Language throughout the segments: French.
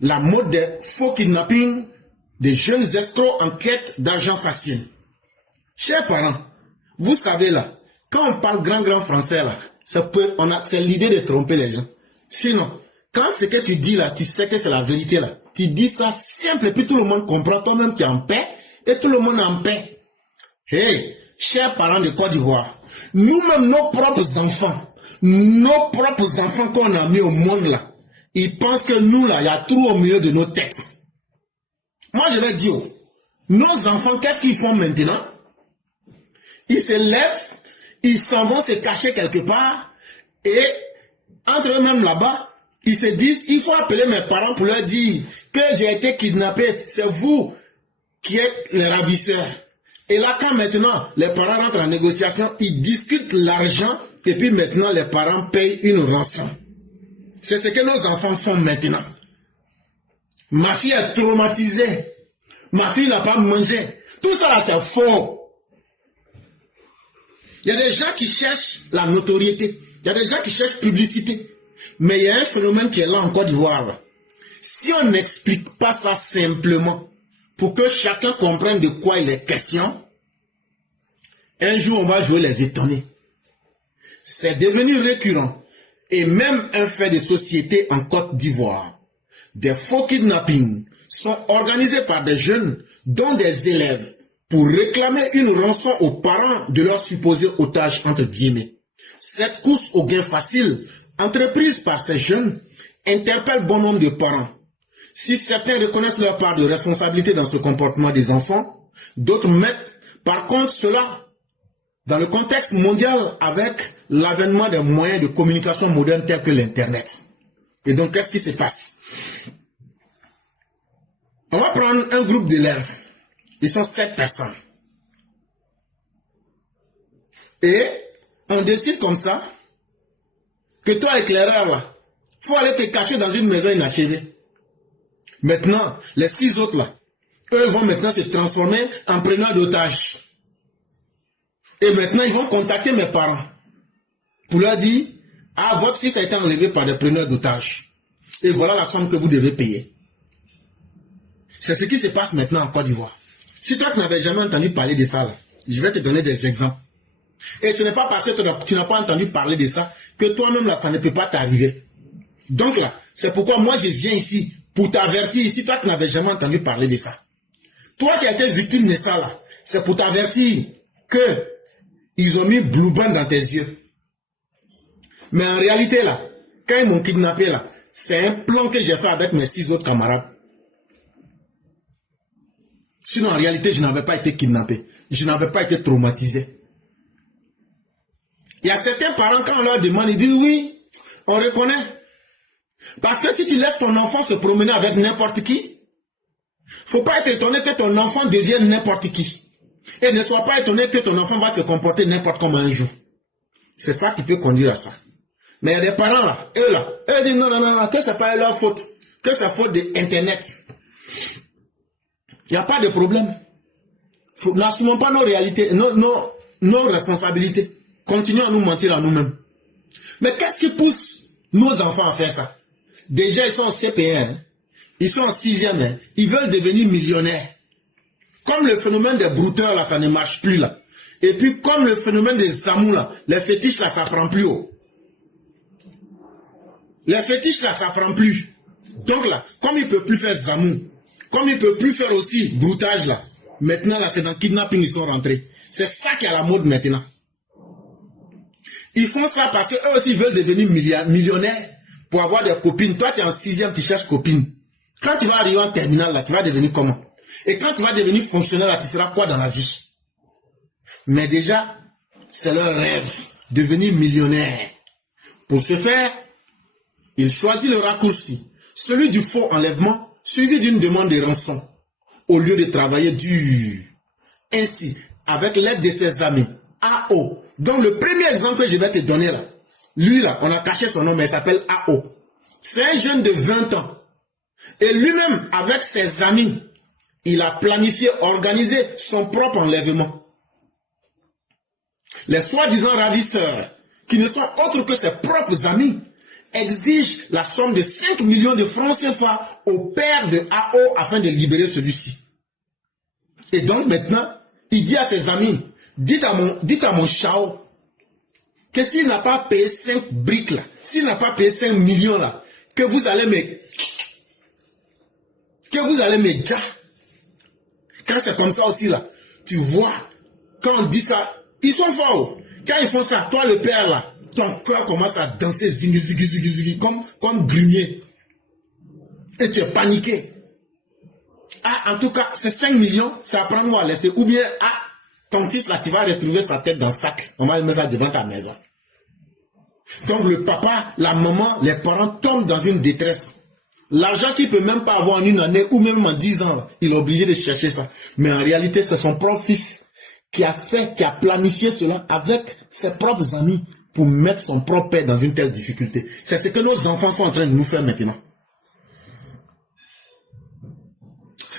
La mode des faux kidnappings, des jeunes escrocs en quête d'argent facile. Chers parents, vous savez là, quand on parle grand français là, c'est l'idée de tromper les gens. Sinon, quand ce que tu dis là, tu sais que c'est la vérité là. Tu dis ça simple et puis tout le monde comprend, toi-même tu es en paix et tout le monde est en paix. Hey, chers parents de Côte d'Ivoire, nous-mêmes nos propres enfants qu'on a mis au monde là, ils pensent que nous là, il y a tout au milieu de nos têtes. Moi je vais dire, nos enfants, qu'est-ce qu'ils font maintenant? Ils se lèvent, ils s'en vont se cacher quelque part et entre eux-mêmes là-bas, ils se disent, il faut appeler mes parents pour leur dire que j'ai été kidnappé, c'est vous qui êtes les ravisseurs. Et là, quand maintenant les parents rentrent en négociation, ils discutent l'argent et puis maintenant les parents payent une rançon. C'est ce que nos enfants font maintenant. Ma fille est traumatisée. Ma fille n'a pas mangé. Tout ça là, c'est faux. Il y a des gens qui cherchent la notoriété. Il y a des gens qui cherchent publicité. Mais il y a un phénomène qui est là en Côte d'Ivoire. Si on n'explique pas ça simplement, pour que chacun comprenne de quoi il est question, un jour on va jouer les étonnés. C'est devenu récurrent et même un fait de société en Côte d'Ivoire. Des faux kidnappings sont organisés par des jeunes, dont des élèves, pour réclamer une rançon aux parents de leurs supposés otages entre guillemets. Cette course au gain facile, entreprise par ces jeunes, interpelle bon nombre de parents. Si certains reconnaissent leur part de responsabilité dans ce comportement des enfants, d'autres mettent par contre cela dans le contexte mondial avec l'avènement des moyens de communication modernes tels que l'Internet. Et donc, qu'est-ce qui se passe? On va prendre un groupe d'élèves. Ils sont 7 personnes. Et on décide comme ça que toi, éclaireur, là, faut aller te cacher dans une maison inachevée. Maintenant, les 6 autres là, eux vont maintenant se transformer en preneurs d'otages. Et maintenant, ils vont contacter mes parents pour leur dire, ah, votre fils a été enlevé par des preneurs d'otages. Et voilà la somme que vous devez payer. C'est ce qui se passe maintenant en Côte d'Ivoire. Si toi, tu n'avais jamais entendu parler de ça, là, je vais te donner des exemples. Et ce n'est pas parce que tu n'as pas entendu parler de ça que toi-même, là, ça ne peut pas t'arriver. Donc là, c'est pourquoi moi, je viens ici pour t'avertir. Si toi, tu n'avais jamais entendu parler de ça. Toi qui as été victime de ça, là, c'est pour t'avertir que ils ont mis Blue Band dans tes yeux. Mais en réalité, là, quand ils m'ont kidnappé, là, c'est un plan que j'ai fait avec mes 6 autres camarades. Sinon, en réalité, je n'avais pas été kidnappé. Je n'avais pas été traumatisé. Il y a certains parents, quand on leur demande, ils disent oui, on reconnaît. Parce que si tu laisses ton enfant se promener avec n'importe qui, faut pas être étonné que ton enfant devienne n'importe qui. Et ne sois pas étonné que ton enfant va se comporter n'importe comment un jour. C'est ça qui peut conduire à ça. Mais il y a des parents là, eux disent non, que c'est pas leur faute, que c'est faute de Internet. Il n'y a pas de problème. N'assumons pas nos réalités, nos responsabilités. Continuons à nous mentir à nous-mêmes. Mais qu'est-ce qui pousse nos enfants à faire ça? Déjà, ils sont en CP1, ils sont en 6e, hein. Ils veulent devenir millionnaires. Comme le phénomène des brouteurs, là, ça ne marche plus, là. Et puis, comme le phénomène des amours, là, les fétiches, là, ça prend plus haut. Les fétiches, là, ça prend plus. Donc, là, comme il ne peut plus faire zamou, comme il ne peut plus faire aussi broutage, là, maintenant, là, c'est dans kidnapping, ils sont rentrés. C'est ça qui est à la mode maintenant. Ils font ça parce qu'eux aussi, ils veulent devenir millionnaires pour avoir des copines. Toi, tu es en 6e, tu cherches copines. Quand tu vas arriver en terminale, là, tu vas devenir comment? Et quand tu vas devenir fonctionnaire, là, tu seras quoi dans la vie? Mais déjà, c'est leur rêve, devenir millionnaire. Pour ce faire, ils choisissent le raccourci, celui du faux enlèvement, suivi d'une demande de rançon, au lieu de travailler dur. Ainsi, avec l'aide de ses amis, AO. Donc le premier exemple que je vais te donner là, lui là, on a caché son nom, mais il s'appelle AO. C'est un jeune de 20 ans. Et lui-même, avec ses amis, il a planifié, organisé son propre enlèvement. Les soi-disant ravisseurs, qui ne sont autres que ses propres amis, exige la somme de 5 millions de francs CFA au père de AO afin de libérer celui-ci. Et donc maintenant, il dit à ses amis, dites à mon Chao, que s'il n'a pas payé 5 briques là, s'il n'a pas payé 5 millions là, que vous allez me dire. Quand c'est comme ça aussi là, tu vois, quand on dit ça, ils sont forts. Quand ils font ça, toi le père là, ton cœur commence à danser zing, zing, zing, zing, comme grumier. Et tu es paniqué. Ah, en tout cas, ces 5 millions, ça va prendre moi à laisser. Ou bien, ah, ton fils là, tu vas retrouver sa tête dans le sac. On va le mettre ça devant ta maison. Donc le papa, la maman, les parents tombent dans une détresse. L'argent qu'il ne peut même pas avoir en une année ou même en 10 ans, il est obligé de chercher ça. Mais en réalité, c'est son propre fils qui a planifié cela avec ses propres amis pour mettre son propre père dans une telle difficulté. C'est ce que nos enfants sont en train de nous faire maintenant.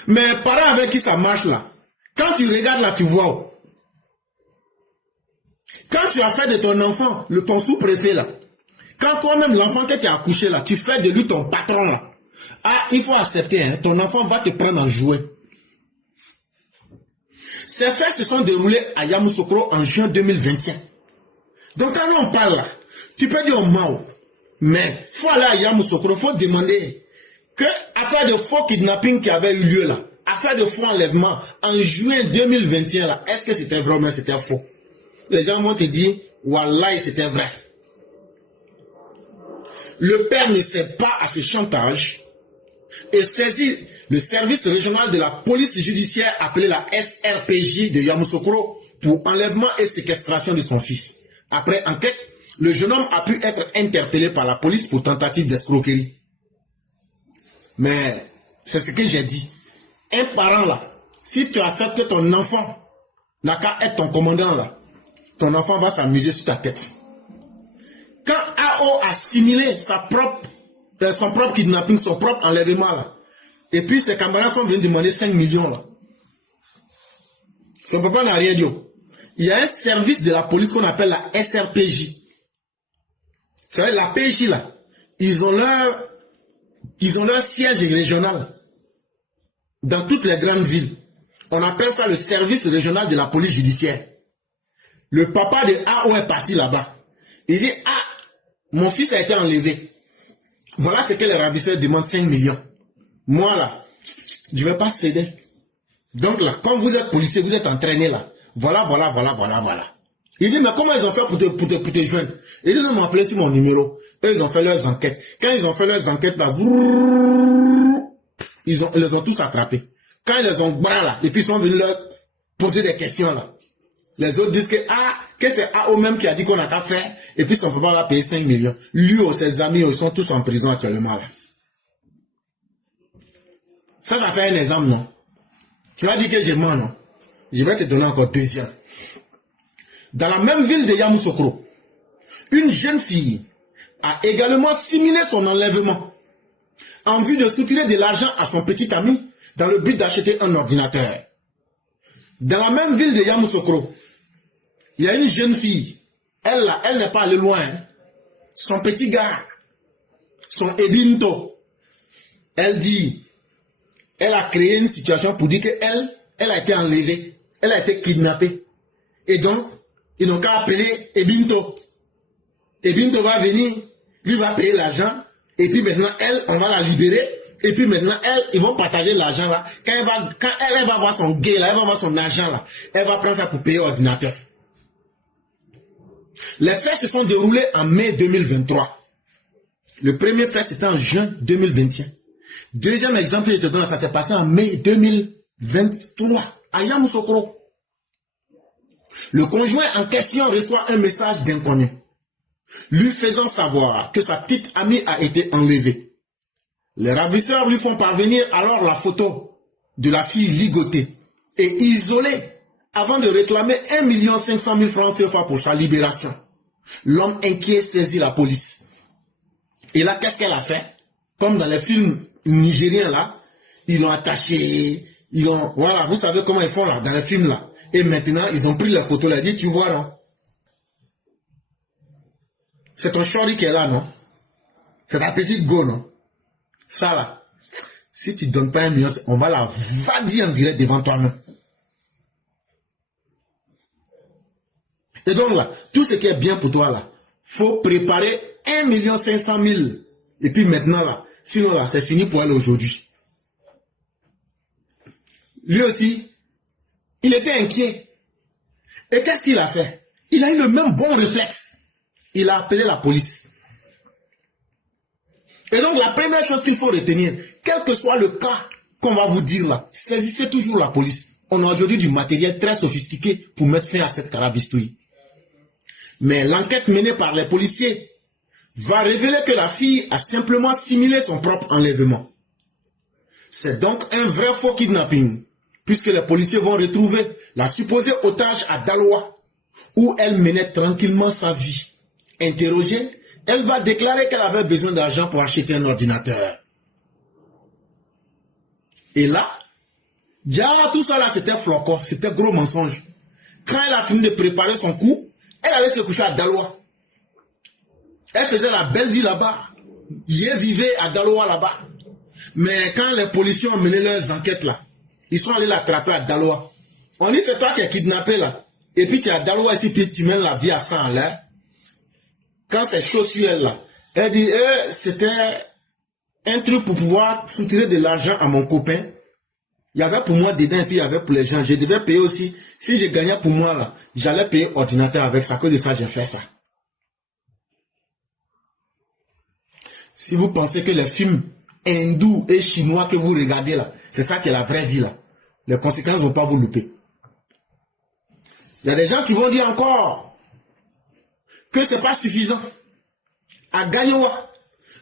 Mais parents avec qui ça marche là, quand tu regardes là, tu vois. Quand tu as fait de ton enfant, ton sous-préfet là, quand toi-même l'enfant que tu as accouché là, tu fais de lui ton patron là, ah, il faut accepter, hein, ton enfant va te prendre en jouet. Ces faits se sont déroulés à Yamoussoukro en juin 2021. Donc quand on parle là, tu peux dire au Mao, mais il faut aller à Yamoussoukro, il faut demander que affaire de faux kidnapping qui avait eu lieu là, affaire de faux enlèvement en juin 2021 là, est-ce que c'était vrai ou bien c'était faux? Les gens vont te dire, Wallah, c'était vrai. Le père ne cède pas à ce chantage et saisit le service régional de la police judiciaire appelé la SRPJ de Yamoussoukro pour enlèvement et séquestration de son fils. Après enquête, le jeune homme a pu être interpellé par la police pour tentative d'escroquerie. Mais c'est ce que j'ai dit. Un parent là, si tu acceptes que ton enfant n'a qu'à être ton commandant là, ton enfant va s'amuser sur ta tête. Quand AO a simulé son propre kidnapping, son propre enlèvement là, et puis ses camarades sont venus demander 5 millions là, son papa n'a rien dit. Il y a un service de la police qu'on appelle la SRPJ. C'est vrai, la PJ là, ils ont leur siège régional dans toutes les grandes villes. On appelle ça le service régional de la police judiciaire. Le papa de AO est parti là-bas. Il dit, ah, mon fils a été enlevé. Voilà ce que les ravisseurs demandent, 5 millions. Moi là, je ne vais pas céder. Donc là, quand vous êtes policier, vous êtes entraîné là. Voilà. Il dit, mais comment ils ont fait pour te joindre? Il dit, ils m'ont appelé sur mon numéro. Eux, ils ont fait leurs enquêtes. Quand ils ont fait leurs enquêtes là, ils les ont tous attrapés. Quand ils les ont bras là, et puis ils sont venus leur poser des questions là. Les autres disent que c'est AO même qui a dit qu'on n'a qu'à faire, et puis son papa va payer 5 millions. Lui ou ses amis, ils sont tous en prison actuellement là. Ça fait un exemple, non? Tu vas dire que je mens, non? Je vais te donner encore deuxième. Dans la même ville de Yamoussoukro, une jeune fille a également simulé son enlèvement en vue de soutirer de l'argent à son petit ami dans le but d'acheter un ordinateur. Dans la même ville de Yamoussoukro, il y a une jeune fille, elle n'est pas allée loin. Hein. Son petit gars, son Ebinto, elle dit, elle a créé une situation pour dire qu'elle a été enlevée, elle a été kidnappée. Et donc, ils n'ont qu'à appeler Ebinto. Ebinto va venir, lui va payer l'argent, et puis maintenant, on va la libérer, et puis maintenant, ils vont partager l'argent là. Quand elle va voir son gain là, elle va voir son argent là, elle va prendre ça pour payer l'ordinateur. Les faits se sont déroulés en mai 2023. Le premier fait, c'était en juin 2021. Deuxième exemple, je te donne, ça s'est passé en mai 2023, à Yamoussoukro. Le conjoint en question reçoit un message d'inconnu, lui faisant savoir que sa petite amie a été enlevée. Les ravisseurs lui font parvenir alors la photo de la fille ligotée et isolée avant de réclamer 1 500 000 francs CFA pour sa libération. L'homme inquiet saisit la police. Et là, qu'est-ce qu'elle a fait? Comme dans les films nigériens là, ils l'ont attaché, voilà, vous savez comment ils font là, dans les films là. Et maintenant, ils ont pris la photo là, dit, tu vois non? C'est ton chéri qui est là, non? C'est ta petite go, non? Ça là, si tu ne donnes pas 1 million, on va la vadier en direct devant toi-même. Et donc là, tout ce qui est bien pour toi là, faut préparer 1 500 000. Et puis maintenant là, sinon là, c'est fini pour elle aujourd'hui. Lui aussi, il était inquiet. Et qu'est-ce qu'il a fait? Il a eu le même bon réflexe. Il a appelé la police. Et donc la première chose qu'il faut retenir, quel que soit le cas qu'on va vous dire là, saisissez toujours la police. On a aujourd'hui du matériel très sophistiqué pour mettre fin à cette carabistouille. Mais l'enquête menée par les policiers va révéler que la fille a simplement simulé son propre enlèvement. C'est donc un vrai faux kidnapping, puisque les policiers vont retrouver la supposée otage à Daloa, où elle menait tranquillement sa vie. Interrogée, elle va déclarer qu'elle avait besoin d'argent pour acheter un ordinateur. Et là, tout ça là, c'était flocon, c'était gros mensonge. Quand elle a fini de préparer son coup, elle allait se coucher à Daloa. Elle faisait la belle vie là-bas. Elle vivait à Daloa là-bas. Mais quand les policiers ont mené leurs enquêtes là, ils sont allés l'attraper à Daloa. On dit c'est toi qui es kidnappé là. Et puis tu es à Daloa ici, puis tu mènes la vie à 100 en l'air. Quand c'est chaud sur elle là, elle dit c'était un truc pour pouvoir soutirer de l'argent à mon copain. Il y avait pour moi dedans et puis il y avait pour les gens. Je devais payer aussi. Si je gagnais pour moi là, j'allais payer ordinateur avec ça. À cause de ça, j'ai fait ça. Si vous pensez que les films hindous et chinois que vous regardez là, c'est ça qui est la vraie vie là, les conséquences ne vont pas vous louper. Il y a des gens qui vont dire encore que ce n'est pas suffisant. À Gagnoa,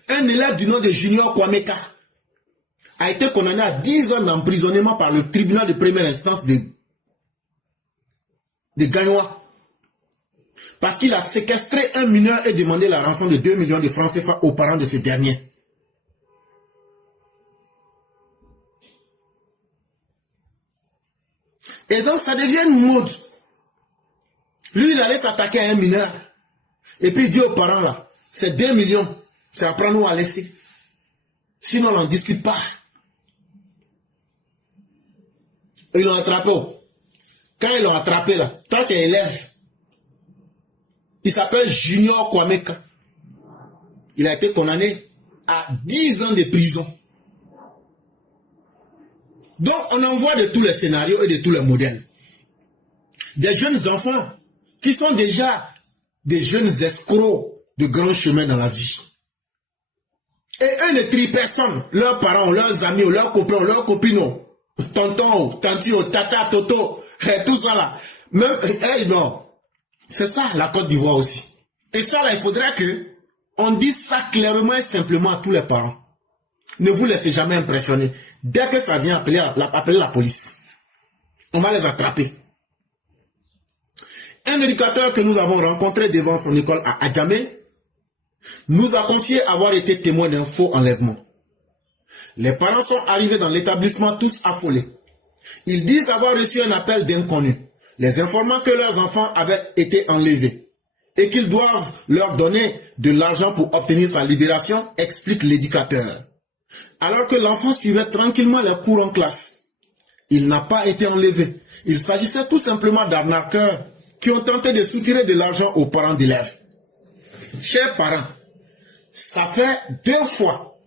un élève du nom de Junior Kwameka a été condamné à 10 ans d'emprisonnement par le tribunal de première instance de Gagnoa. Parce qu'il a séquestré un mineur et demandé la rançon de 2 millions de francs CFA aux parents de ce dernier. Et donc ça devient une mode. Lui, il allait s'attaquer à un mineur. Et puis il dit aux parents là, c'est 2 millions, c'est à prendre ou à laisser. Sinon on n'en discute pas. Ils l'ont attrapé. Quand ils l'ont attrapé là, toi tu es élève. Il s'appelle Junior Kwameka. Il a été condamné à 10 ans de prison. Donc on en voit de tous les scénarios et de tous les modèles. Des jeunes enfants qui sont déjà des jeunes escrocs de grands chemins dans la vie. Et eux ne trient personne. Leurs parents, leurs amis, leurs copains, leurs copines, tonton, tanti, tata, toto, tout ça là. Même, non. C'est ça la Côte d'Ivoire aussi. Et ça là, il faudrait que on dise ça clairement et simplement à tous les parents. Ne vous laissez jamais impressionner. Dès que ça vient appeler la police, on va les attraper. Un éducateur que nous avons rencontré devant son école à Adjamé nous a confié avoir été témoin d'un faux enlèvement. Les parents sont arrivés dans l'établissement tous affolés. Ils disent avoir reçu un appel d'inconnus, les informant que leurs enfants avaient été enlevés et qu'ils doivent leur donner de l'argent pour obtenir sa libération, explique l'éducateur. Alors que l'enfant suivait tranquillement les cours en classe. Il n'a pas été enlevé. Il s'agissait tout simplement d'arnaqueurs qui ont tenté de soutirer de l'argent aux parents d'élèves. Chers parents, ça fait 2 fois.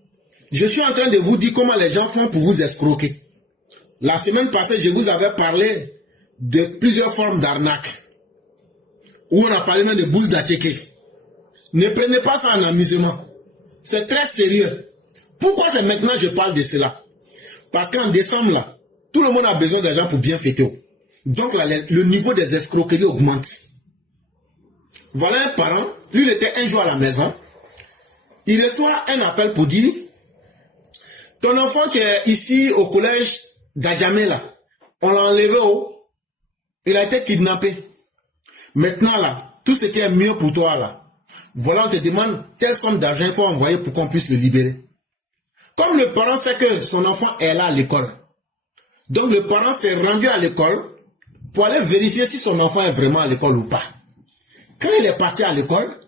Je suis en train de vous dire comment les gens font pour vous escroquer. La semaine passée, je vous avais parlé de plusieurs formes d'arnaque. Où on a parlé même de boules d'attiqué. Ne prenez pas ça en amusement. C'est très sérieux. Pourquoi c'est maintenant que je parle de cela? Parce qu'en décembre, là, tout le monde a besoin d'argent pour bien fêter. Donc là, le niveau des escroqueries augmente. Voilà un parent, lui il était un jour à la maison. Il reçoit un appel pour dire, ton enfant qui est ici au collège d'Adjamé là, on l'a enlevé il a été kidnappé. Maintenant là, tout ce qui est mieux pour toi là, voilà on te demande telle somme d'argent il faut envoyer pour qu'on puisse le libérer. Comme le parent sait que son enfant est là à l'école, donc le parent s'est rendu à l'école pour aller vérifier si son enfant est vraiment à l'école ou pas. Quand il est parti à l'école,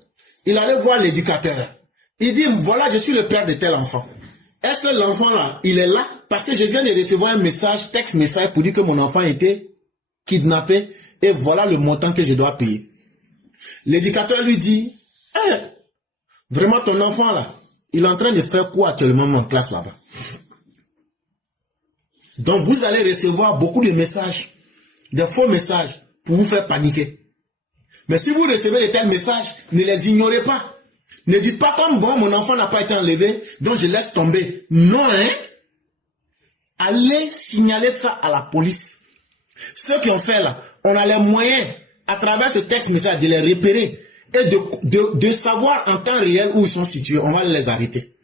il allait voir l'éducateur. Il dit, voilà, je suis le père de tel enfant. Est-ce que l'enfant là, il est là? Parce que je viens de recevoir un message, texte message pour dire que mon enfant était kidnappé et voilà le montant que je dois payer. L'éducateur lui dit, hey, vraiment ton enfant là, il est en train de faire quoi actuellement en classe là-bas? Donc vous allez recevoir beaucoup de messages, de faux messages pour vous faire paniquer. Mais si vous recevez de tels messages, ne les ignorez pas. Ne dites pas comme bon, mon enfant n'a pas été enlevé, donc je laisse tomber. Non, hein? Allez signaler ça à la police. Ceux qui ont fait là, on a les moyens, à travers ce texte message, de les repérer et de savoir en temps réel où ils sont situés. On va les arrêter.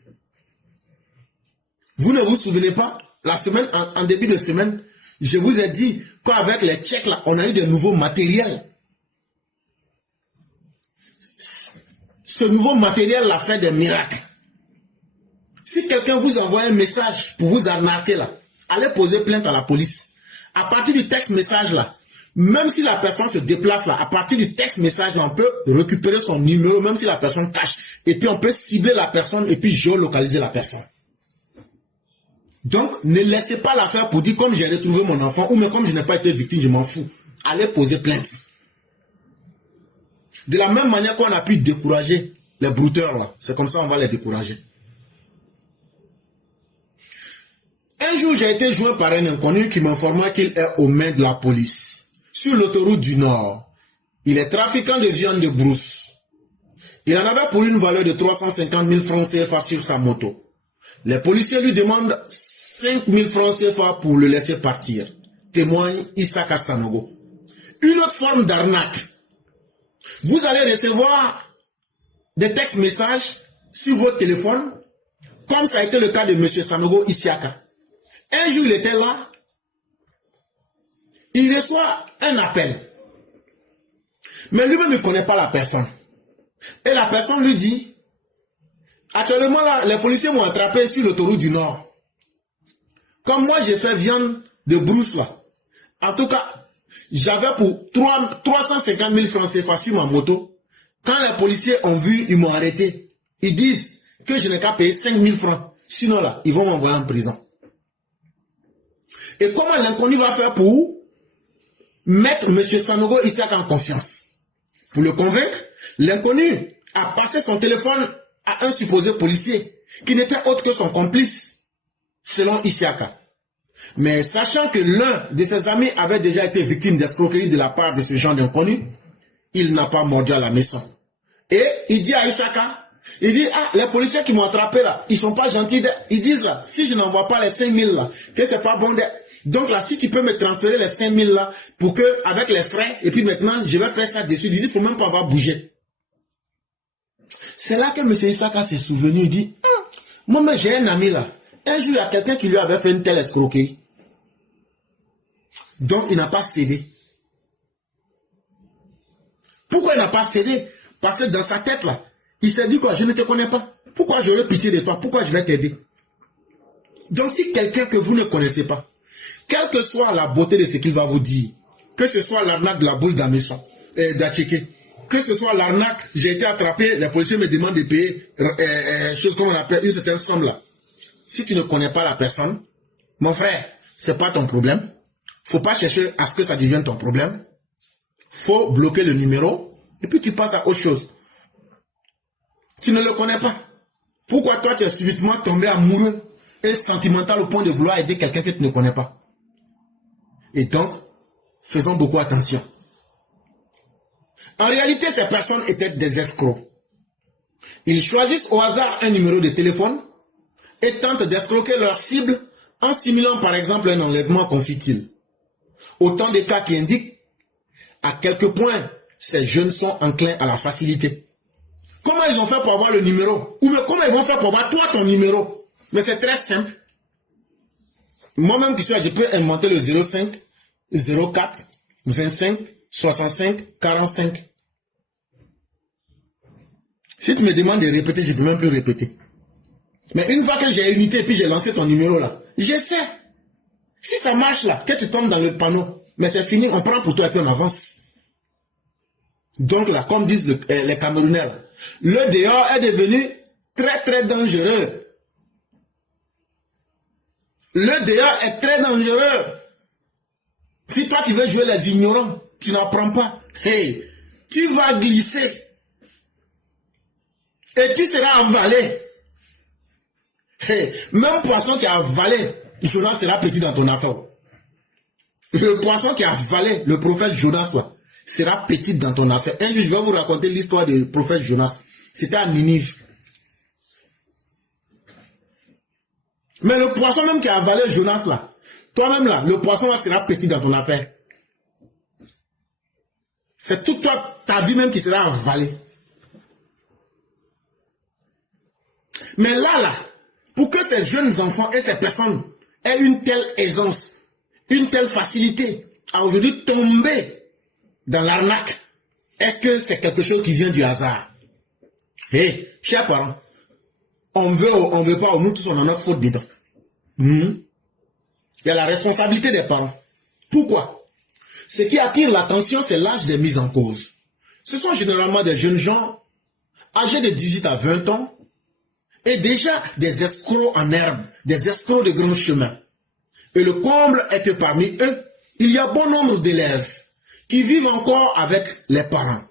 Vous ne vous souvenez pas, la semaine, en début de semaine, je vous ai dit qu'avec les Tchèques là, on a eu de nouveaux matériels. Ce nouveau matériel a fait des miracles. Si quelqu'un vous envoie un message pour vous arnaquer là, allez poser plainte à la police. À partir du texte message là, même si la personne se déplace là, à partir du texte message là, on peut récupérer son numéro, même si la personne cache. Et puis on peut cibler la personne et puis géolocaliser la personne. Donc ne laissez pas l'affaire pour dire comme j'ai retrouvé mon enfant ou même comme je n'ai pas été victime, je m'en fous. Allez poser plainte. De la même manière qu'on a pu décourager les brouteurs là, c'est comme ça on va les décourager. Un jour, j'ai été joint par un inconnu qui m'informa qu'il est aux mains de la police. Sur l'autoroute du Nord, il est trafiquant de viande de brousse. Il en avait pour une valeur de 350 000 francs CFA sur sa moto. Les policiers lui demandent 5 000 francs CFA pour le laisser partir. Témoigne Isaka Sanogo. Une autre forme d'arnaque. Vous allez recevoir des textes messages sur votre téléphone, comme ça a été le cas de M. Sanogo Isiaka. Un jour, il était là, il reçoit un appel. Mais lui-même ne connaît pas la personne. Et la personne lui dit, actuellement là, les policiers m'ont attrapé sur l'autoroute du Nord. Comme moi, j'ai fait viande de brousse là. En tout cas, j'avais pour 350 000 francs CFA sur ma moto. Quand les policiers ont vu, ils m'ont arrêté. Ils disent que je n'ai qu'à payer 5 000 francs. Sinon là, ils vont m'envoyer en prison. Et comment l'inconnu va faire pour mettre M. Sanogo Isiaka en confiance? Pour le convaincre, l'inconnu a passé son téléphone à un supposé policier qui n'était autre que son complice, selon Isiaka. Mais sachant que l'un de ses amis avait déjà été victime d'escroquerie de la part de ce genre d'inconnu, il n'a pas mordu à la maison. Et il dit à Isiaka, il dit, ah, les policiers qui m'ont attrapé là, ils sont pas gentils. Ils disent là, si je n'envoie pas les 5 000 là, que c'est pas bon. Donc là, si tu peux me transférer les 5 000 là, pour que, avec les frais, et puis maintenant, je vais faire ça dessus. Il dit, il faut même pas avoir bougé. C'est là que M. Isiaka s'est souvenu, il dit, moi, j'ai un ami là. Un jour, il y a quelqu'un qui lui avait fait une telle escroquerie. Donc, il n'a pas cédé. Pourquoi il n'a pas cédé? Parce que dans sa tête là, il s'est dit quoi, je ne te connais pas. Pourquoi j'aurais pitié de toi? Pourquoi je vais t'aider? Donc, si quelqu'un que vous ne connaissez pas, quelle que soit la beauté de ce qu'il va vous dire, que ce soit l'arnaque de la boule d'Ameson, d'Acheke, que ce soit l'arnaque, j'ai été attrapé, les policiers me demandent de payer, chose comme on appelle une certaine somme là. Si tu ne connais pas la personne, mon frère, c'est pas ton problème. Faut pas chercher à ce que ça devienne ton problème. Faut bloquer le numéro, et puis tu passes à autre chose. Tu ne le connais pas. Pourquoi toi tu es subitement tombé amoureux et sentimental au point de vouloir aider quelqu'un que tu ne connais pas? Et donc, faisons beaucoup attention. En réalité, ces personnes étaient des escrocs. Ils choisissent au hasard un numéro de téléphone et tentent d'escroquer leur cible en simulant par exemple un enlèvement, confie-t-il. Autant de cas qui indiquent à quel point ces jeunes sont enclins à la facilité. Comment ils ont fait pour avoir le numéro? Ou comment ils vont faire pour avoir toi ton numéro? Mais c'est très simple. Moi-même qui suis là, je peux inventer le 05 04 25 65 45. Si tu me demandes de répéter, je ne peux même plus répéter. Mais une fois que j'ai unité et puis j'ai lancé ton numéro là, je sais. Si ça marche là, que tu tombes dans le panneau, mais c'est fini, on prend pour toi et puis on avance. Donc là, comme disent les Camerounais, là, le dehors est devenu très très dangereux. Le dehors est très dangereux. Si toi tu veux jouer les ignorants, tu n'apprends pas. Hey, tu vas glisser. Et tu seras avalé. Hey, même poisson qui a avalé, Jonas sera petit dans ton affaire. Le poisson qui a avalé le prophète Jonas là, sera petit dans ton affaire. Un jour, je vais vous raconter l'histoire du prophète Jonas. C'était à Ninive. Mais le poisson même qui a avalé Jonas là, toi-même là, le poisson là sera petit dans ton affaire. C'est toute ta vie même qui sera avalée. Mais là, pour que ces jeunes enfants et ces personnes aient une telle aisance, une telle facilité à aujourd'hui tomber dans l'arnaque, est-ce que c'est quelque chose qui vient du hasard? Hey, chers parents, on veut pas, nous tous on a notre faute dedans. Il y a la responsabilité des parents. Pourquoi? Ce qui attire l'attention, c'est l'âge des mises en cause. Ce sont généralement des jeunes gens âgés de 18 à 20 ans et déjà des escrocs en herbe, des escrocs de grand chemin. Et le comble est que parmi eux, il y a bon nombre d'élèves qui vivent encore avec les parents.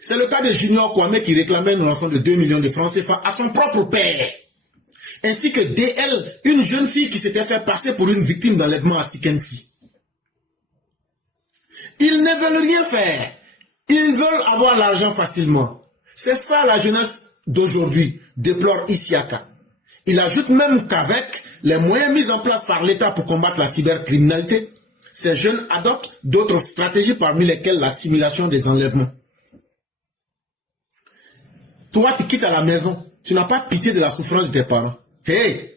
C'est le cas de Junior Kwame qui réclamait une rançon de 2 millions de francs CFA à son propre père. Ainsi que DL, une jeune fille qui s'était fait passer pour une victime d'enlèvement à Sikensi. Ils ne veulent rien faire. Ils veulent avoir l'argent facilement. C'est ça la jeunesse d'aujourd'hui, déplore Isiaka. Il ajoute même qu'avec les moyens mis en place par l'État pour combattre la cybercriminalité, ces jeunes adoptent d'autres stratégies parmi lesquelles l'assimilation des enlèvements. Toi, tu quittes à la maison, tu n'as pas pitié de la souffrance de tes parents. Hey,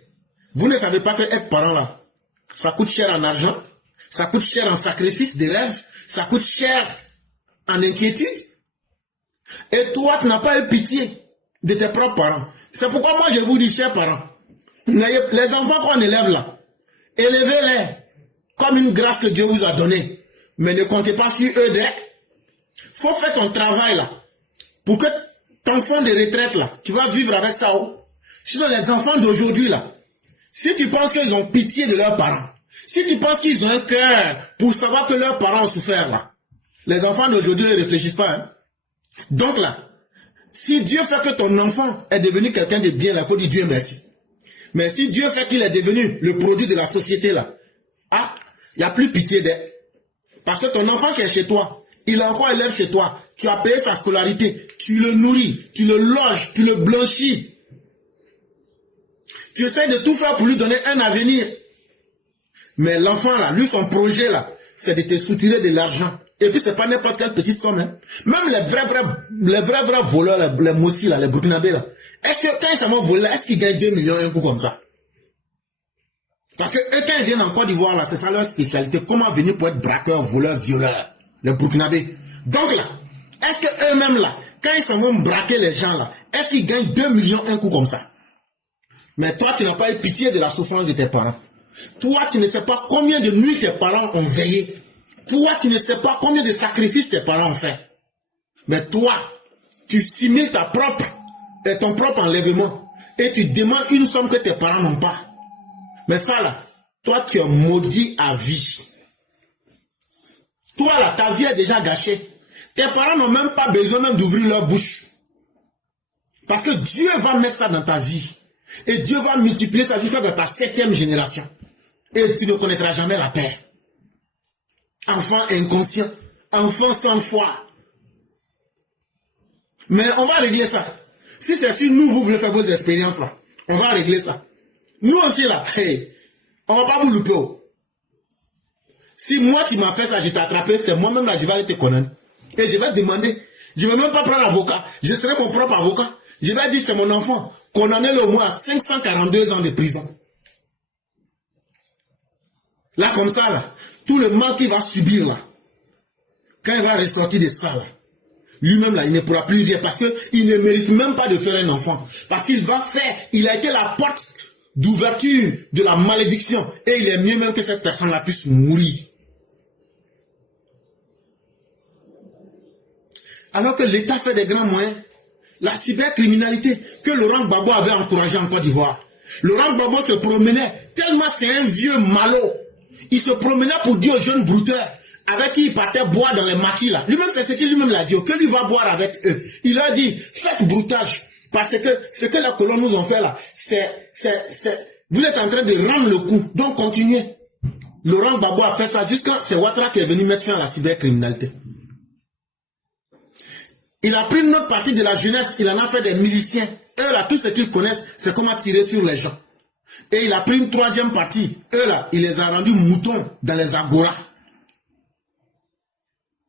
vous ne savez pas que être parent là, ça coûte cher en argent, ça coûte cher en sacrifice des rêves, ça coûte cher en inquiétude. Et toi, tu n'as pas eu pitié de tes propres parents. C'est pourquoi moi je vous dis, chers parents, les enfants qu'on élève là, élevez-les comme une grâce que Dieu vous a donnée. Mais ne comptez pas sur eux. Il faut faire ton travail là, pour que ton fonds de retraite là, tu vas vivre avec ça. Sinon les enfants d'aujourd'hui là, si tu penses qu'ils ont pitié de leurs parents, si tu penses qu'ils ont un cœur pour savoir que leurs parents ont souffert là, les enfants d'aujourd'hui ne réfléchissent pas. Hein? Donc là, si Dieu fait que ton enfant est devenu quelqu'un de bien, il faut dire Dieu merci. Mais si Dieu fait qu'il est devenu le produit de la société là, ah, il n'y a plus pitié d'elle. Parce que ton enfant qui est chez toi, il est encore élève chez toi, tu as payé sa scolarité, tu le nourris, tu le loges, tu le blanchis. Tu essaies de tout faire pour lui donner un avenir. Mais l'enfant là, lui son projet là, c'est de te soutirer de l'argent. Et puis c'est pas n'importe quelle petite somme. Hein. Même les vrais voleurs, les Mossi là, les Burkinabés là. Est-ce que quand ils s'en vont voler, est-ce qu'ils gagnent 2 millions un coup comme ça? Parce que eux, quand ils viennent en Côte d'Ivoire là, c'est ça leur spécialité. Comment venir pour être braqueurs, voleurs, violeurs, les Burkinabés. Donc là, est-ce que eux-mêmes là, quand ils s'en vont braquer les gens là, est-ce qu'ils gagnent 2 millions un coup comme ça? Mais toi, tu n'as pas eu pitié de la souffrance de tes parents. Toi, tu ne sais pas combien de nuits tes parents ont veillé. Toi, tu ne sais pas combien de sacrifices tes parents ont fait. Mais toi, tu simules ton propre enlèvement. Et tu demandes une somme que tes parents n'ont pas. Mais ça là, toi, tu es maudit à vie. Toi là, ta vie est déjà gâchée. Tes parents n'ont même pas besoin même d'ouvrir leur bouche. Parce que Dieu va mettre ça dans ta vie. Et Dieu va multiplier ça jusqu'à ta 7e génération. Et tu ne connaîtras jamais la paix. Enfant inconscient. Enfant sans foi. Mais on va régler ça. Si c'est sur nous, vous voulez faire vos expériences là, on va régler ça. Nous aussi là, hey, on va pas vous louper. Si moi tu m'as fait ça, je t'ai attrapé, c'est moi-même là, je vais aller te connaître. Et je vais te demander, je ne vais même pas prendre avocat, je serai mon propre avocat. Je vais dire c'est mon enfant, condamné au moins à 542 ans de prison. Là comme ça là, tout le mal qu'il va subir là, quand il va ressortir de ça là, lui-même là, il ne pourra plus vivre parce qu'il ne mérite même pas de faire un enfant. Parce qu'il a été la porte d'ouverture de la malédiction. Et il est mieux même que cette personne-là puisse mourir. Alors que l'État fait des grands moyens. la cybercriminalité que Laurent Gbagbo avait encouragé en Côte d'Ivoire. Laurent Gbagbo se promenait, tellement c'est un vieux malot. Il se promenait pour dire aux jeunes brouteurs avec qui il partait boire dans les maquis là. Lui-même, c'est ce qu'il lui-même l'a dit, que lui va boire avec eux. Il a dit, faites broutage, parce que ce que la colonne nous ont fait là, vous êtes en train de rendre le coup, donc continuez. Laurent Gbagbo a fait ça jusqu'à c'est Ouattara qui est venu mettre fin à la cybercriminalité. Il a pris une autre partie de la jeunesse, il en a fait des miliciens. Eux là, tout ce qu'ils connaissent, c'est comment tirer sur les gens. Et il a pris une troisième partie. Eux là, il les a rendus moutons dans les agoras.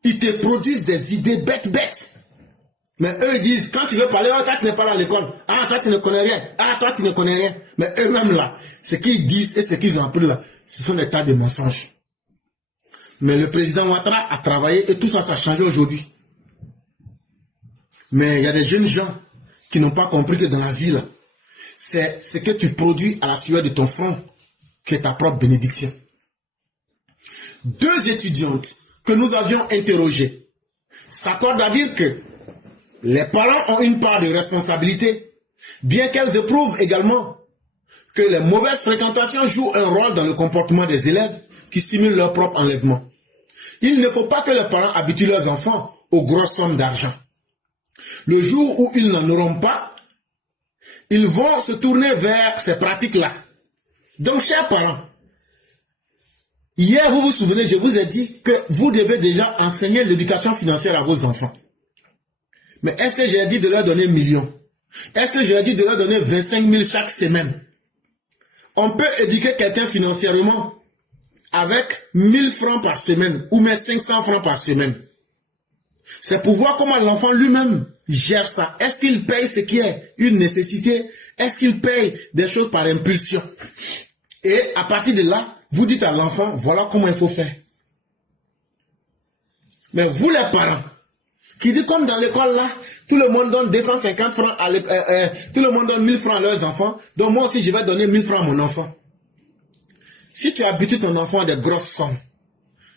Ils te produisent des idées bêtes. Mais eux ils disent, quand tu veux parler, oh, toi tu n'es pas à l'école. Ah, toi tu ne connais rien. Ah, toi tu ne connais rien. Mais eux-mêmes là, ce qu'ils disent et ce qu'ils ont appris là, ce sont des tas de mensonges. Mais le président Ouattara a travaillé et tout ça, ça a changé aujourd'hui. Mais il y a des jeunes gens qui n'ont pas compris que dans la vie là, c'est ce que tu produis à la sueur de ton front qui est ta propre bénédiction. 2 étudiantes que nous avions interrogées s'accordent à dire que les parents ont une part de responsabilité, bien qu'elles éprouvent également que les mauvaises fréquentations jouent un rôle dans le comportement des élèves qui simulent leur propre enlèvement. Il ne faut pas que les parents habituent leurs enfants aux grosses sommes d'argent. Le jour où ils n'en auront pas, ils vont se tourner vers ces pratiques-là. Donc, chers parents, hier, vous vous souvenez, je vous ai dit que vous devez déjà enseigner l'éducation financière à vos enfants. Mais est-ce que j'ai dit de leur donner millions? Est-ce que j'ai dit de leur donner 25 000 chaque semaine? On peut éduquer quelqu'un financièrement avec 1000 francs par semaine ou même 500 francs par semaine. C'est pour voir comment l'enfant lui-même gère ça. Est-ce qu'il paye ce qui est une nécessité? Est-ce qu'il paye des choses par impulsion? Et à partir de là, vous dites à l'enfant, voilà comment il faut faire. Mais vous les parents, qui dit comme dans l'école là, tout le monde donne 250 francs, tout le monde donne 1000 francs à leurs enfants, donc moi aussi je vais donner 1000 francs à mon enfant. Si tu habitues ton enfant à des grosses sommes,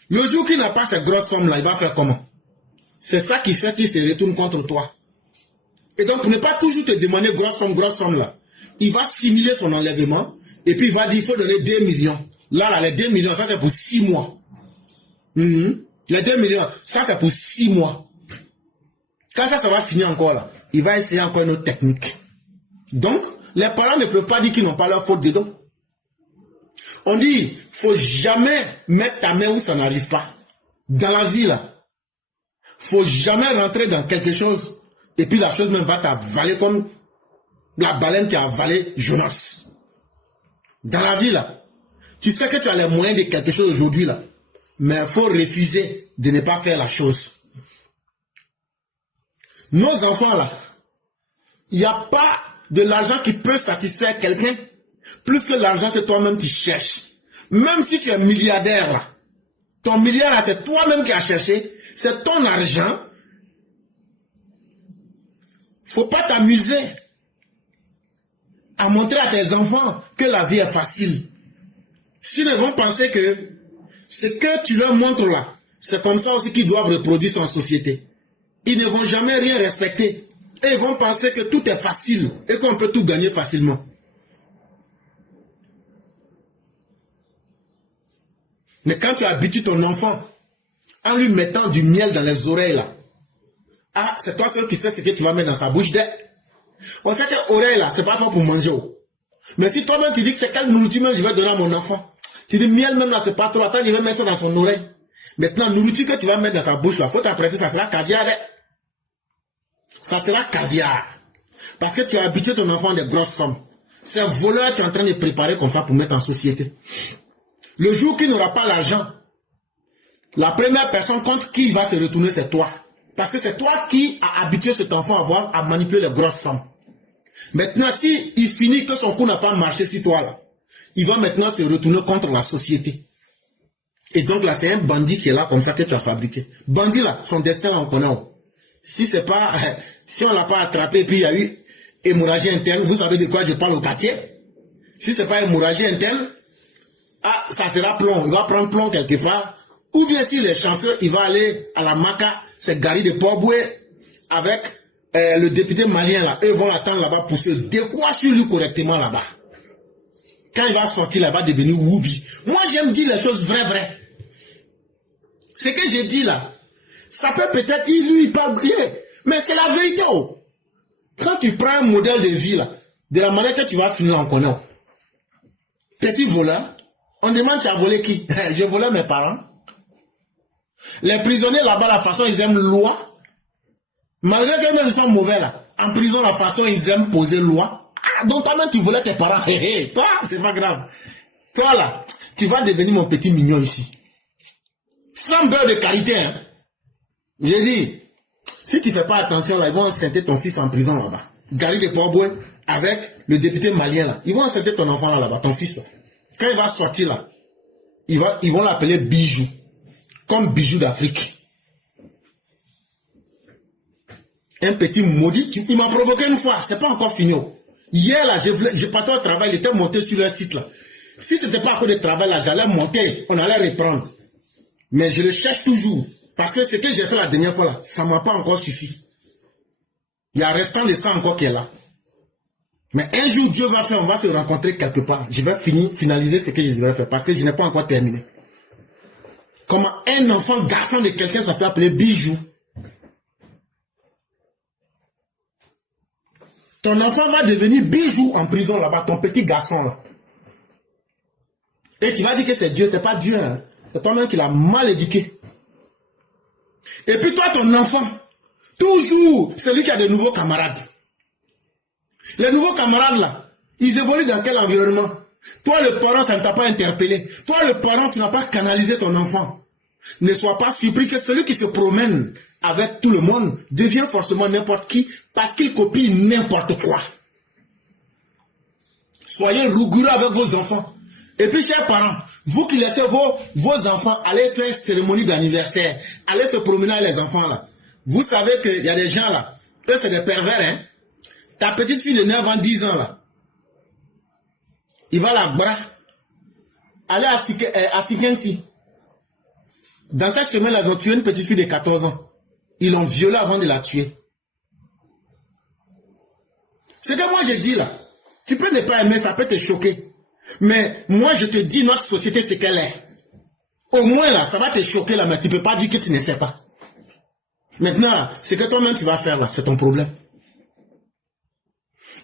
le jour qu'il n'a pas ces grosses sommes là, il va faire comment? C'est ça qui fait qu'il se retourne contre toi. Et donc pour ne pas toujours te demander grosse somme là, il va simuler son enlèvement, et puis il va dire il faut donner 2 millions. Là, les 2 millions, ça c'est pour 6 mois. Les 2 millions, ça c'est pour 6 mois. Quand ça va finir encore là, il va essayer encore une autre technique. Donc, les parents ne peuvent pas dire qu'ils n'ont pas leur faute dedans. On dit, faut jamais mettre ta main où ça n'arrive pas. Dans la vie là, faut jamais rentrer dans quelque chose et puis la chose même va t'avaler comme la baleine qui a avalé Jonas. Dans la vie là, tu sais que tu as les moyens de quelque chose aujourd'hui là, mais il faut refuser de ne pas faire la chose. Nos enfants là, il n'y a pas de l'argent qui peut satisfaire quelqu'un plus que l'argent que toi-même tu cherches. Même si tu es milliardaire là, ton milliard là c'est toi-même qui as cherché, c'est ton argent. Faut pas t'amuser à montrer à tes enfants que la vie est facile. S'ils vont penser que ce que tu leur montres là, c'est comme ça aussi qu'ils doivent reproduire en société. Ils ne vont jamais rien respecter. Et ils vont penser que tout est facile et qu'on peut tout gagner facilement. Mais quand tu habitues ton enfant en lui mettant du miel dans les oreilles là, ah, c'est toi seul qui sais ce que tu vas mettre dans sa bouche. On sait que oreille là, c'est pas fait pour manger. Mais si toi-même tu dis que c'est quelle nourriture même je vais donner à mon enfant, tu dis miel même là, c'est pas trop, attends, je vais mettre ça dans son oreille. Maintenant, nourriture que tu vas mettre dans sa bouche là, faut t'apprêter, ça sera caviar. Ça sera caviar. Parce que tu as habitué ton enfant à des grosses sommes. C'est un voleur que tu es en train de préparer comme ça pour mettre en société. Le jour qu'il n'aura pas l'argent, la première personne contre qui il va se retourner, c'est toi. Parce que c'est toi qui as habitué cet enfant à manipuler les grosses sommes. Maintenant, si il finit que son coup n'a pas marché sur toi, là, il va maintenant se retourner contre la société. Et donc là, c'est un bandit qui est là comme ça que tu as fabriqué. Bandit là, son destin là, on connaît. Si c'est pas, si on l'a pas attrapé, puis il y a eu hémorragie interne, vous savez de quoi je parle au quartier. Si c'est pas hémorragie interne, ah, ça sera plomb. Il va prendre plomb quelque part. Ou bien s'il est chanceux, il va aller à la Maca, c'est Gary de Port-Boué, avec le député malien là, eux vont l'attendre là-bas pour se décoiffer sur lui correctement là-bas. Quand il va sortir là-bas, devenir Woubi. Moi, j'aime dire les choses vraies. Ce que j'ai dit là, ça peut peut-être, il parle, mais c'est la vérité. Oh. Quand tu prends un modèle de vie là, de la manière que tu vas finir en connaît. Petit voleur, on demande tu as volé qui? Je volais mes parents. Les prisonniers là-bas, la façon ils aiment loi. Malgré qu'ils sont mauvais là, en prison la façon ils aiment poser loi. Ah, donc toi-même tu volais tes parents. Toi, c'est pas grave. Toi là, tu vas devenir mon petit mignon ici. Sans beurre de carité, hein. J'ai dit, si tu fais pas attention là, ils vont enceinter ton fils en prison là-bas. Gary de Port-Boué avec le député malien là. Ils vont enceinter ton enfant là-bas, ton fils là. Quand il va sortir là, ils vont l'appeler Bijou. Comme Bijou d'Afrique. Un petit maudit, il m'a provoqué une fois, c'est pas encore fini. Hier là, je partais au travail, il était monté sur leur site là. Si c'était pas à cause de travail là, j'allais monter, on allait reprendre. Mais je le cherche toujours. Parce que ce que j'ai fait la dernière fois là, ça m'a pas encore suffi. Il y a restant de ça encore qui est là. Mais un jour Dieu va faire, on va se rencontrer quelque part. Je vais finaliser ce que je devrais faire parce que je n'ai pas encore terminé. Comment un enfant garçon de quelqu'un ça peut appeler Bijou. Ton enfant va devenir Bijou en prison là-bas, ton petit garçon là. Et tu vas dire que c'est Dieu, c'est pas Dieu. Hein. C'est toi-même qui l'as mal éduqué. Et puis toi, ton enfant, toujours celui qui a de nouveaux camarades. Les nouveaux camarades là, ils évoluent dans quel environnement? Toi, le parent, ça ne t'a pas interpellé. Toi, le parent, tu n'as pas canalisé ton enfant. Ne sois pas surpris que celui qui se promène avec tout le monde devient forcément n'importe qui parce qu'il copie n'importe quoi. Soyez rigoureux avec vos enfants. Et puis, chers parents, vous qui laissez vos enfants aller faire cérémonie d'anniversaire, aller se promener avec les enfants là. Vous savez qu'il y a des gens là, eux c'est des pervers, hein. Ta petite fille de 9 ans, 10 ans là, il va la bras, aller à Sikensi. Dans cette semaine là, ils ont tué une petite fille de 14 ans. Ils l'ont violée avant de la tuer. Ce que moi je dis là, tu peux ne pas aimer, ça peut te choquer. Mais moi je te dis notre société c'est qu'elle est. Au moins là, ça va te choquer là, mais tu ne peux pas dire que tu ne sais pas. Maintenant là, ce que toi-même tu vas faire là, c'est ton problème.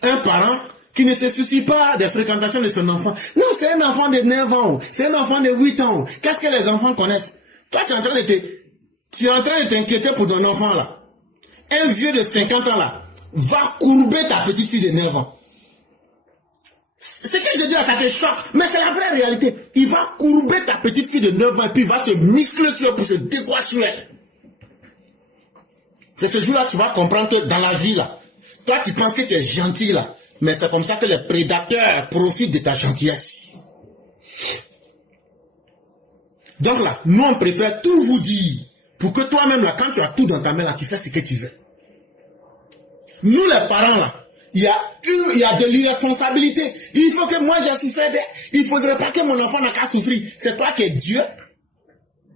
Un parent qui ne se soucie pas des fréquentations de son enfant. Non, c'est un enfant de 9 ans, c'est un enfant de 8 ans. Qu'est-ce que les enfants connaissent? Toi, tu es en train de t'inquiéter pour ton enfant là. Un vieux de 50 ans là va courber ta petite fille de 9 ans. Ce que je dis là, ça te choque, mais c'est la vraie réalité. Il va courber ta petite fille de 9 ans et puis il va se muscler sur elle pour se décoiffer sur elle. C'est ce jour-là que tu vas comprendre que dans la vie là, toi tu penses que tu es gentil là, mais c'est comme ça que les prédateurs profitent de ta gentillesse. Donc là, nous on préfère tout vous dire pour que toi-même là, quand tu as tout dans ta main là, tu fais ce que tu veux. Nous les parents là, il y a de l'irresponsabilité. Il faut que moi j'ai souffert. Il ne faudrait pas que mon enfant n'a qu'à souffrir. C'est toi qui es Dieu.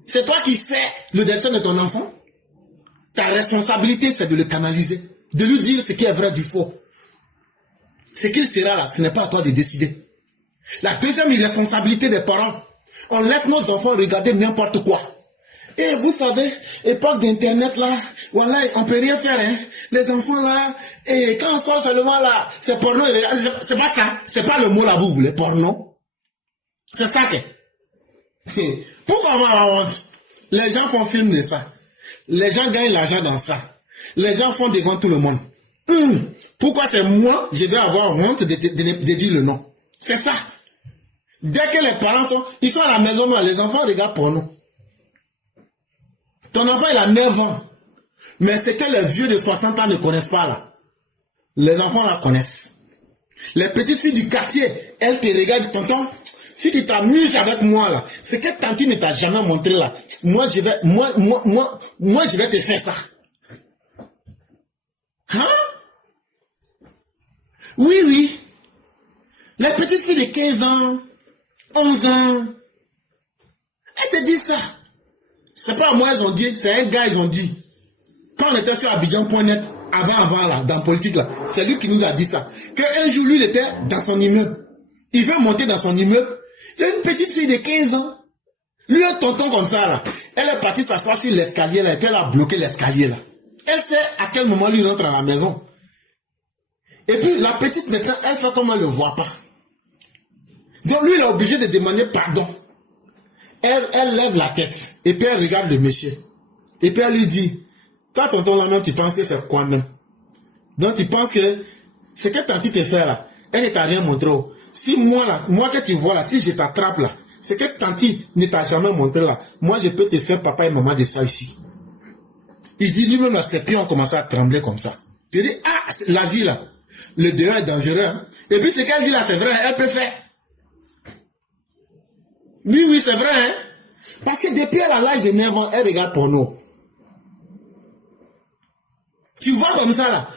C'est toi qui sais le destin de ton enfant. Ta responsabilité c'est de le canaliser, de lui dire ce qui est vrai du faux. Ce qu'il sera là, ce n'est pas à toi de décider. La deuxième irresponsabilité des parents, on laisse nos enfants regarder n'importe quoi. Et vous savez, époque d'internet là, voilà, on peut rien faire, hein. Les enfants là, et quand on sort seulement là, c'est porno, c'est pas ça, c'est pas le mot là, vous voulez, porno. C'est ça que. Pourquoi on a honte? Les gens font film de ça. Les gens gagnent l'argent dans ça. Les gens font devant tout le monde. Pourquoi c'est moi, je vais avoir honte de dire le nom? C'est ça. Dès que les parents ils sont à la maison, les enfants regardent porno. Ton enfant il a 9 ans. Mais c'est que les vieux de 60 ans ne connaissent pas là. Les enfants la connaissent. Les petites filles du quartier, elles te regardent, tonton. Si tu t'amuses avec moi là, c'est que tanti ne t'a jamais montré là. Moi je vais te faire ça. Hein? Oui. Les petites filles de 15 ans, 11 ans, elles te disent ça. C'est pas moi, ils ont dit, c'est un gars, ils ont dit. Quand on était sur Abidjan.net, Avant là, dans la politique là, c'est lui qui nous a dit ça. Qu'un jour, lui, il était dans son immeuble. Il veut monter dans son immeuble. Il y a une petite fille de 15 ans. Lui, un tonton comme ça là. Elle est partie s'asseoir sur l'escalier là et puis elle a bloqué l'escalier là. Elle sait à quel moment lui rentre à la maison. Et puis la petite maintenant, elle fait comme elle ne le voit pas. Donc lui, il est obligé de demander pardon. Elle lève la tête et puis elle regarde le monsieur. Et puis elle lui dit, toi tonton là même, tu penses que c'est quoi même? Donc tu penses que ce que tanti te fait là, elle ne t'a rien montré. Si moi là, moi que tu vois là, si je t'attrape là, ce que tanti ne t'a jamais montré là, moi je peux te faire papa et maman de ça ici. Il dit lui-même là, ses pieds ont commencé à trembler comme ça. Je dis, ah, la vie là, le dehors est dangereux. Hein? Et puis ce qu'elle dit là, c'est vrai, elle peut faire. Oui, c'est vrai. Hein? Parce que depuis elle a l'âge de 9 ans, elle regarde porno. Tu vois comme ça là.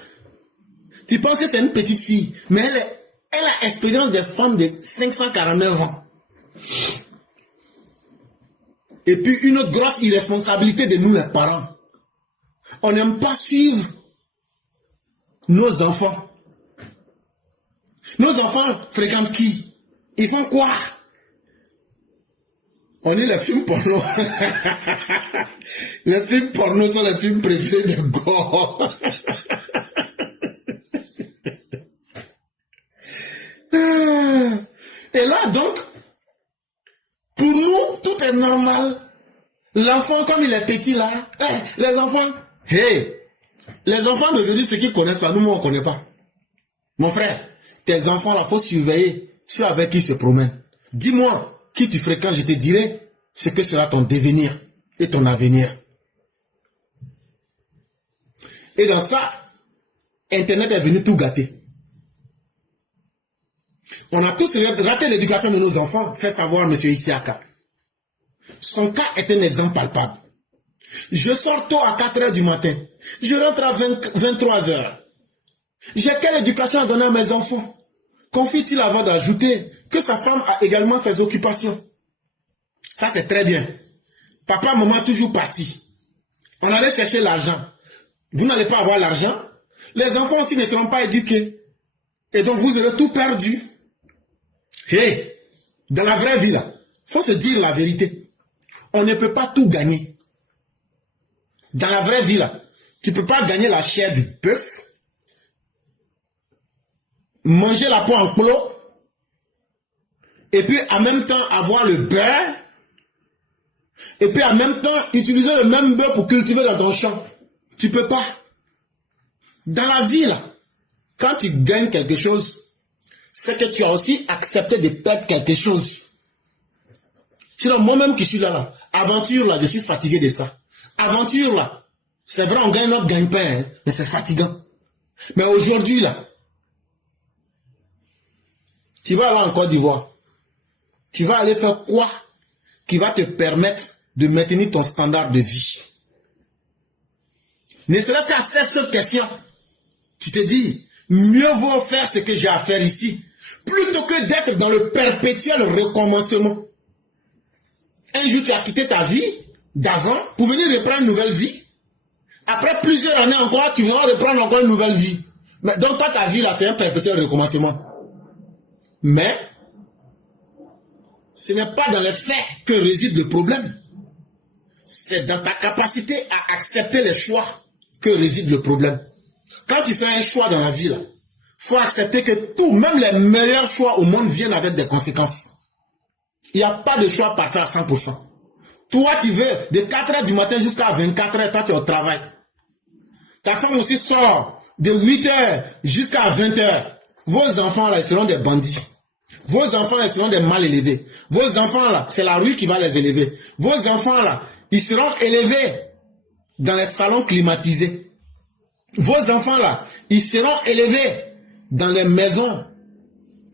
Tu penses que c'est une petite fille, mais elle a expérience des femmes de 549 ans. Et puis une autre grosse irresponsabilité de nous les parents. On n'aime pas suivre nos enfants. Nos enfants fréquentent qui? Ils font quoi? On dit les films porno. Les films porno sont les films préférés de gore. Et là, donc, pour nous, tout est normal. L'enfant, comme il est petit là, les enfants, les enfants d'aujourd'hui, ceux qui connaissent pas, nous, on ne connaît pas. Mon frère, tes enfants là, faut surveiller ceux avec qui ils se promènent. Dis-moi, qui tu fréquentes, je te dirai ce que sera ton devenir et ton avenir. Et dans ça, Internet est venu tout gâter. On a tous raté l'éducation de nos enfants, fait savoir M. Isiaka. Son cas est un exemple palpable. Je sors tôt à 4 heures du matin. Je rentre à 23 heures. J'ai quelle éducation à donner à mes enfants? Confie-t-il avant d'ajouter que sa femme a également ses occupations? Ça c'est très bien. Papa, maman toujours partis. On allait chercher l'argent. Vous n'allez pas avoir l'argent. Les enfants aussi ne seront pas éduqués. Et donc vous aurez tout perdu. Dans la vraie vie là, faut se dire la vérité. On ne peut pas tout gagner. Dans la vraie vie là, tu ne peux pas gagner la chair du bœuf, manger la peau en clos, et puis en même temps avoir le beurre, et puis en même temps utiliser le même beurre pour cultiver dans ton champ. Tu ne peux pas. Dans la vie là, quand tu gagnes quelque chose, c'est que tu as aussi accepté de perdre quelque chose. Sinon, moi-même qui suis là, aventure là, je suis fatigué de ça. Aventure là, c'est vrai, on gagne notre gagne-pain, hein, mais c'est fatigant. Mais aujourd'hui là, tu vas aller en Côte d'Ivoire. Tu vas aller faire quoi qui va te permettre de maintenir ton standard de vie? Ne serait-ce qu'à cette question, tu te dis, mieux vaut faire ce que j'ai à faire ici, plutôt que d'être dans le perpétuel recommencement. Un jour, tu as quitté ta vie d'avant pour venir reprendre une nouvelle vie. Après plusieurs années encore, tu vas reprendre encore une nouvelle vie. Mais donc, toi, ta vie, là, c'est un perpétuel recommencement. Mais, ce n'est pas dans les faits que réside le problème. C'est dans ta capacité à accepter les choix que réside le problème. Quand tu fais un choix dans la vie, là, faut accepter que tout, même les meilleurs choix au monde viennent avec des conséquences. Il n'y a pas de choix parfait à 100%. Toi, tu veux, de 4 heures du matin jusqu'à 24 heures, toi, tu es au travail. Ta femme aussi sort de 8 heures jusqu'à 20 heures. Vos enfants, là, ils seront des bandits. Vos enfants, là, ils seront des mal élevés. Vos enfants, là, c'est la rue qui va les élever. Vos enfants, là, ils seront élevés dans les salons climatisés. Vos enfants, là, ils seront élevés dans les maisons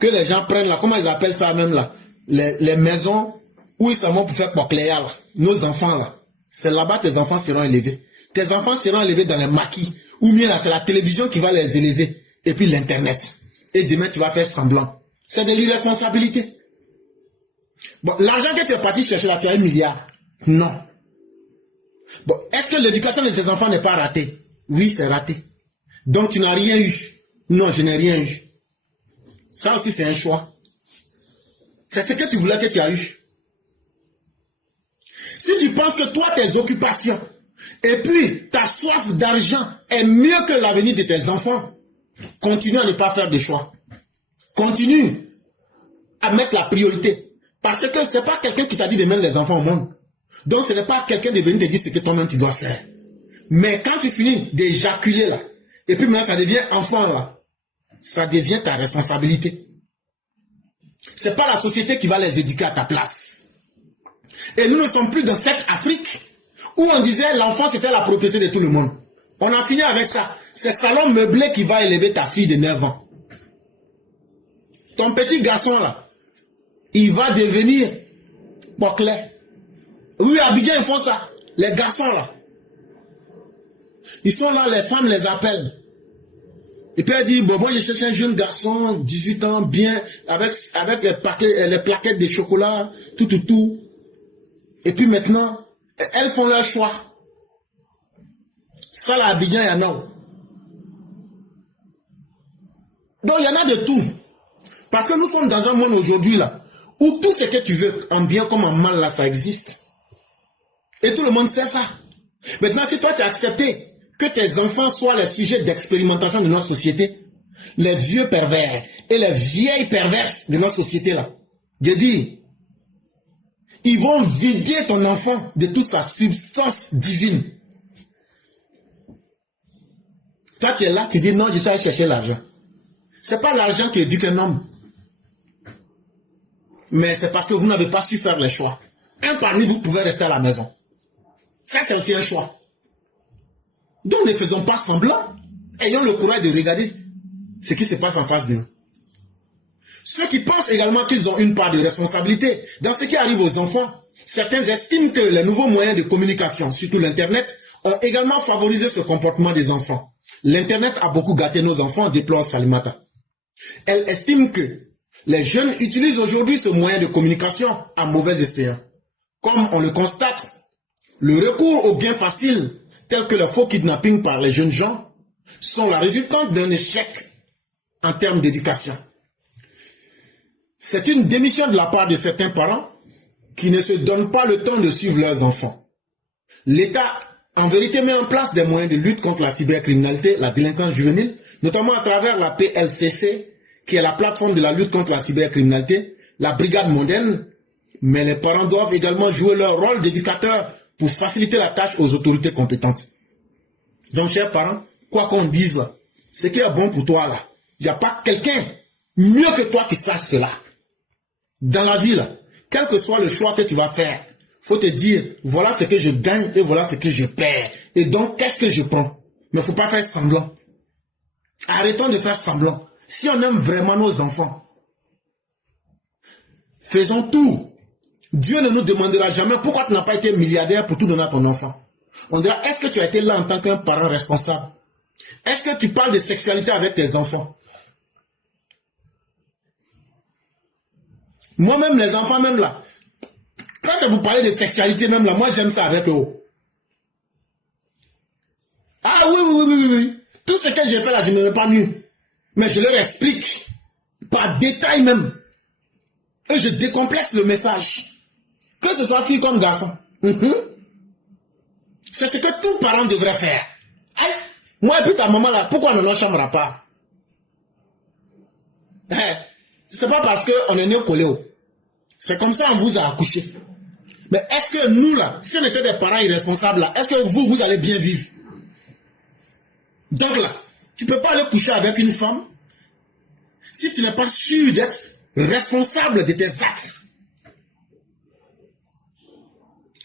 que les gens prennent, là. Comment ils appellent ça même, là? Les maisons où ils s'en vont pour faire Pocléa, là. Nos enfants, là. C'est là-bas que tes enfants seront élevés. Tes enfants seront élevés dans les maquis. Ou bien, là, c'est la télévision qui va les élever. Et puis l'Internet. Et demain, tu vas faire semblant. C'est de l'irresponsabilité. Bon, l'argent que tu es parti chercher, là, tu as 1 milliard. Non. Bon, est-ce que l'éducation de tes enfants n'est pas ratée? Oui, c'est raté. Donc tu n'as rien eu. Non, je n'ai rien eu. Ça aussi, c'est un choix. C'est ce que tu voulais que tu as eu. Si tu penses que toi, tes occupations, et puis ta soif d'argent est mieux que l'avenir de tes enfants, continue à ne pas faire de choix. Continue à mettre la priorité. Parce que ce n'est pas quelqu'un qui t'a dit de mettre les enfants au monde. Donc ce n'est pas quelqu'un de venir te dire ce que toi-même tu dois faire. Mais quand tu finis d'éjaculer là, et puis maintenant ça devient enfant là, ça devient ta responsabilité. Ce n'est pas la société qui va les éduquer à ta place. Et nous ne sommes plus dans cette Afrique où on disait l'enfant c'était la propriété de tout le monde. On a fini avec ça. C'est salon meublé qui va élever ta fille de 9 ans. Ton petit garçon là, il va devenir Boclet. Oui, à Abidjan ils font ça. Les garçons là. Ils sont là, les femmes les appellent. Et puis elle dit, bon, moi je cherche un jeune garçon, 18 ans, bien, avec les plaquettes de chocolat, tout. Et puis maintenant, elles font leur choix. Ça là, à Abidjan, il y en a. Donc il y en a de tout. Parce que nous sommes dans un monde aujourd'hui là, où tout ce que tu veux, en bien comme en mal là, ça existe. Et tout le monde sait ça. Maintenant, si toi tu as accepté que tes enfants soient les sujets d'expérimentation de notre société, les vieux pervers et les vieilles perverses de notre société là, je dis, ils vont vider ton enfant de toute sa substance divine. Toi tu es là, tu dis non, je suis allé chercher l'argent. C'est pas l'argent qui éduque un homme. Mais c'est parce que vous n'avez pas su faire les choix. Un parmi vous pouvait rester à la maison. Ça c'est aussi un choix. Donc ne faisons pas semblant, ayons le courage de regarder ce qui se passe en face de nous. Ceux qui pensent également qu'ils ont une part de responsabilité dans ce qui arrive aux enfants, certains estiment que les nouveaux moyens de communication, surtout l'Internet, ont également favorisé ce comportement des enfants. L'Internet a beaucoup gâté nos enfants, déplore Salimata. Elle estime que les jeunes utilisent aujourd'hui ce moyen de communication à mauvais escient. Comme on le constate, le recours aux gains faciles tels que le faux kidnapping par les jeunes gens, sont la résultante d'un échec en termes d'éducation. C'est une démission de la part de certains parents qui ne se donnent pas le temps de suivre leurs enfants. L'État, en vérité, met en place des moyens de lutte contre la cybercriminalité, la délinquance juvénile, notamment à travers la PLCC, qui est la plateforme de la lutte contre la cybercriminalité, la brigade mondaine, mais les parents doivent également jouer leur rôle d'éducateur pour faciliter la tâche aux autorités compétentes. Donc, chers parents, quoi qu'on dise là, ce qui est bon pour toi là, il n'y a pas quelqu'un mieux que toi qui sache cela. Dans la vie là, quel que soit le choix que tu vas faire, faut te dire, voilà ce que je gagne et voilà ce que je perds. Et donc, qu'est-ce que je prends? Mais il ne faut pas faire semblant. Arrêtons de faire semblant. Si on aime vraiment nos enfants, faisons tout. Dieu ne nous demandera jamais pourquoi tu n'as pas été milliardaire pour tout donner à ton enfant. On dira, est-ce que tu as été là en tant qu'un parent responsable? Est-ce que tu parles de sexualité avec tes enfants? Moi-même, les enfants, même là, quand vous parlez de sexualité, même là, moi j'aime ça avec eux. Ah oui. Tout ce que j'ai fait là, je ne me pas mieux. Mais je leur explique, par détail même. Et je décomplexe le message. Que ce soit fille comme garçon. C'est ce que tout parent devrait faire. Aïe, moi et puis ta maman là, pourquoi on ne chambera pas? C'est pas parce qu'on est né collé. C'est comme ça on vous a accouché. Mais est-ce que nous là, si on était des parents irresponsables là, est-ce que vous allez bien vivre? Donc là, tu ne peux pas aller coucher avec une femme si tu n'es pas sûr d'être responsable de tes actes.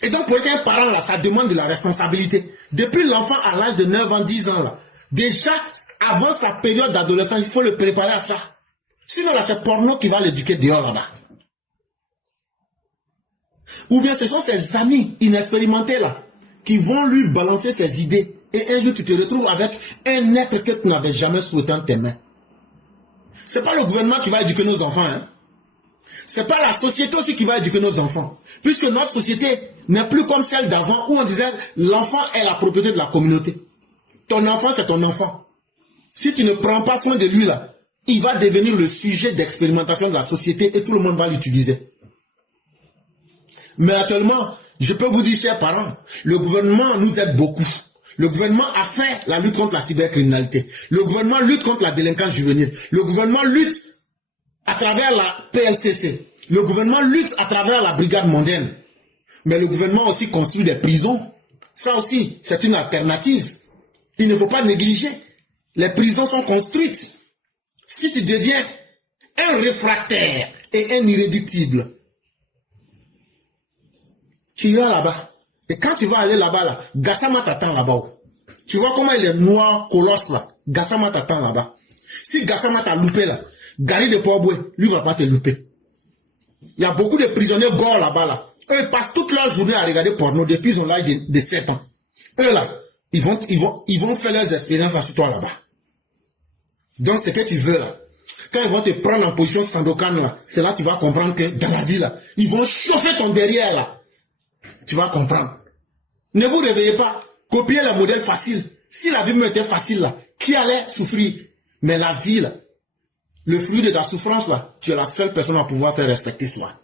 Et donc pour être un parent là, ça demande de la responsabilité. Depuis l'enfant à l'âge de 9 ans, 10 ans là, déjà avant sa période d'adolescence, il faut le préparer à ça. Sinon là, c'est porno qui va l'éduquer dehors là-bas. Ou bien ce sont ses amis inexpérimentés là, qui vont lui balancer ses idées. Et un jour tu te retrouves avec un être que tu n'avais jamais souhaité en tes mains. C'est pas le gouvernement qui va éduquer nos enfants, hein. C'est pas la société aussi qui va éduquer nos enfants. Puisque notre société n'est plus comme celle d'avant où on disait l'enfant est la propriété de la communauté. Ton enfant, c'est ton enfant. Si tu ne prends pas soin de lui là, il va devenir le sujet d'expérimentation de la société et tout le monde va l'utiliser. Mais actuellement, je peux vous dire, chers parents, le gouvernement nous aide beaucoup. Le gouvernement a fait la lutte contre la cybercriminalité. Le gouvernement lutte contre la délinquance juvénile. Le gouvernement lutte à travers la PLCC. Le gouvernement lutte à travers la brigade mondaine. Mais le gouvernement aussi construit des prisons. Ça aussi, c'est une alternative. Il ne faut pas négliger. Les prisons sont construites. Si tu deviens un réfractaire et un irréductible, tu iras là-bas. Et quand tu vas aller là-bas, là, Gassama t'attend là-bas. Tu vois comment il est noir, colosse là. Gassama t'attend là-bas. Si Gassama t'a loupé là, Gary de Porboué, lui va pas te louper. Il y a beaucoup de prisonniers gore là-bas là. Eux, ils passent toute leur journée à regarder porno depuis ils ont l'âge de 7 ans. Eux là, ils vont faire leurs expériences sur toi là-bas. Donc ce que tu veux là, quand ils vont te prendre en position Sandokan là, c'est là que tu vas comprendre que dans la vie là, ils vont chauffer ton derrière là. Tu vas comprendre. Ne vous réveillez pas. Copiez le modèle facile. Si la vie me était facile là, qui allait souffrir? Mais la vie là, le fruit de ta souffrance là, tu es la seule personne à pouvoir faire respecter cela.